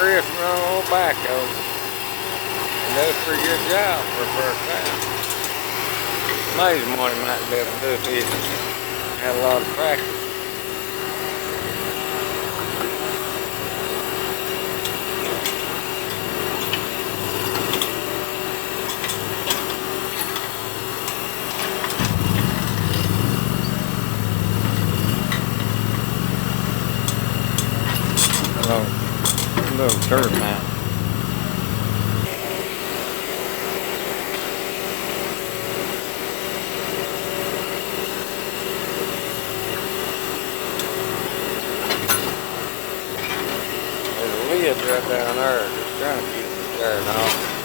Chris run a little backhoe. And does a pretty good job for the first time. Amazing what he might be able to do if he had a lot of practice. Little turd mount. There's a lid right down there, just trying to keep the dirt off.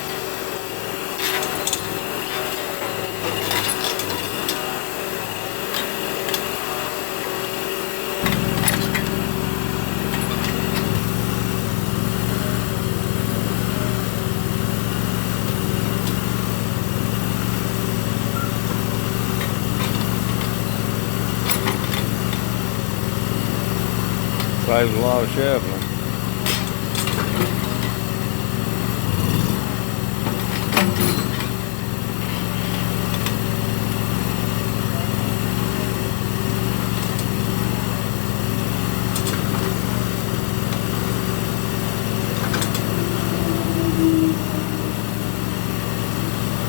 Saves a lot of shoveling.